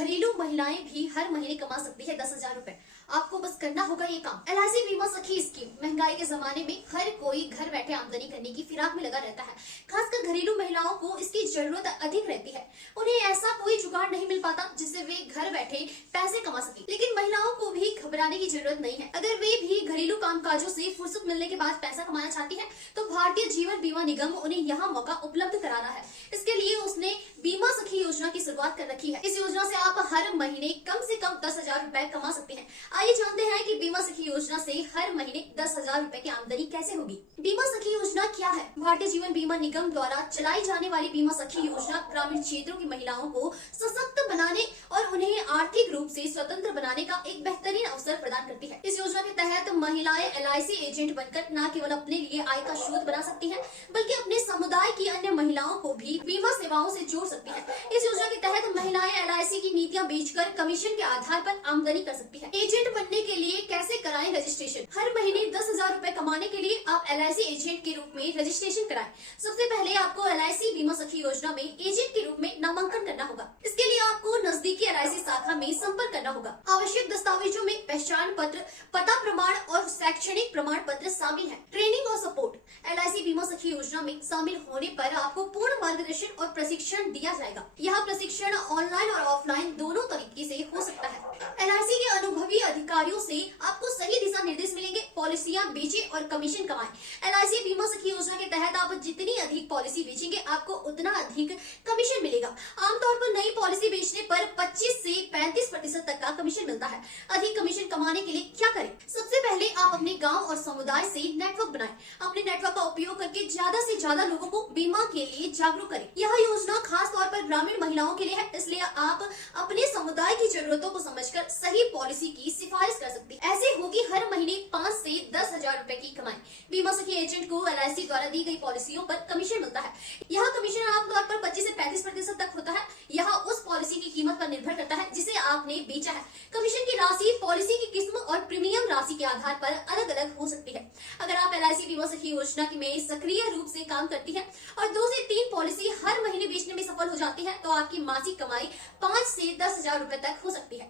घरेलू महिलाएं भी हर महीने कमा सकती है 10,000 रुपए। आपको बस करना होगा ये काम। LIC बीमा सखी स्कीम। महंगाई के जमाने में हर कोई घर बैठे आमदनी करने की फिराक में लगा रहता है। खासकर घरेलू महिलाओं को इसकी जरूरत अधिक रहती है। उन्हें ऐसा कोई जुगाड़ नहीं मिल पाता जिससे वे घर बैठे पैसे कमा सके। लेकिन महिलाओं को भी घबराने की जरूरत नहीं है। अगर वे भी घरेलू कामकाजों से फुर्सत मिलने के बाद पैसा कमाना चाहती है तो भारतीय जीवन बीमा निगम उन्हें यहाँ मौका उपलब्ध करा रहा है। इसके लिए उसने बीमा सखी योजना की शुरुआत कर रखी है। इस योजना से आप हर महीने कम से कम 10,000 रुपए कमा सकते हैं। आइए जानते हैं कि बीमा सखी योजना से हर महीने 10,000 रुपए की आमदनी कैसे होगी। बीमा सखी योजना क्या है? भारतीय जीवन बीमा निगम द्वारा चलाई जाने वाली बीमा सखी योजना ग्रामीण क्षेत्रों की महिलाओं को सशक्त बनाने और उन्हें आर्थिक रूप से स्वतंत्र बनाने का एक बेहतरीन अवसर प्रदान करती है। इस योजना के तहत महिलाएं LIC एजेंट बनकर न केवल अपने लिए आय का स्रोत बना सकती हैं, बल्कि अपने समुदाय की अन्य महिलाओं को भी बीमा सेवाओं से जोड़ सकती है। इस योजना के तहत महिलाएं LIC की नीतियां बेचकर कमीशन के आधार पर आमदनी कर सकती है। एजेंट बनने के लिए कैसे कराएं रजिस्ट्रेशन? हर महीने 10,000 रुपए कमाने के लिए आप LIC एजेंट के रूप में रजिस्ट्रेशन कराएं। सबसे पहले आपको LIC बीमा सखी योजना में एजेंट के रूप में नामांकन करना होगा। इसके लिए आपको नजदीकी LIC शाखा में संपर्क करना होगा। आवश्यक दस्तावेजों में पहचान पत्र, पता प्रमाण और शैक्षणिक प्रमाण पत्र शामिल है। ट्रेनिंग और सपोर्ट। LIC बीमा सखी योजना में शामिल होने पर आपको पूर्ण मार्गदर्शन और प्रशिक्षण दिया जाएगा। यह प्रशिक्षण ऑनलाइन और ऑफलाइन दोनों तरीके से हो सकता है। LIC के अनुभवी अधिकारियों से आपको सही दिशा निर्देश मिलेंगे। पॉलिसियां बेचे और कमीशन कमाएं। LIC बीमा सखी योजना के तहत आप जितनी अधिक पॉलिसी बेचेंगे आपको उतना अधिक कमीशन मिलेगा। आमतौर पर नई पॉलिसी बेचने पर 25 से 35% तक का कमीशन मिलता है। अधिक कमीशन कमाने के लिए क्या करें? सबसे पहले आप अपने गांव और समुदाय से नेटवर्क बनाएं। अपने नेटवर्क का उपयोग करके ज्यादा से ज्यादा लोगों को बीमा के लिए जागरूक करें। यह योजना खास तौर पर ग्रामीण महिलाओं के लिए है, इसलिए आप अपने समुदाय की जरूरतों को समझकर सही पॉलिसी की सिफारिश कर सकती है। ऐसे होगी हर महीने 5 से 10,000 रुपए की कमाई। बीमा सखी एजेंट को LIC द्वारा दी गई पॉलिसियों पर कमीशन मिलता है। यह कमीशन आमतौर पर 25 से 35% तक होता है। यह उस पॉलिसी की कीमत पर निर्भर करता है जिसे आपने बेचा है। कमीशन की राशि पॉलिसी की किस्म और प्रीमियम राशि के आधार पर अलग अलग हो सकती है। अगर आप LIC बीमा सखी योजना में सक्रिय रूप से काम करती है और 2 से 3 पॉलिसी हर महीने बेचने में सफल हो जाती है तो आपकी मासिक कमाई 5 से 10,000 रुपए तक हो सकती है।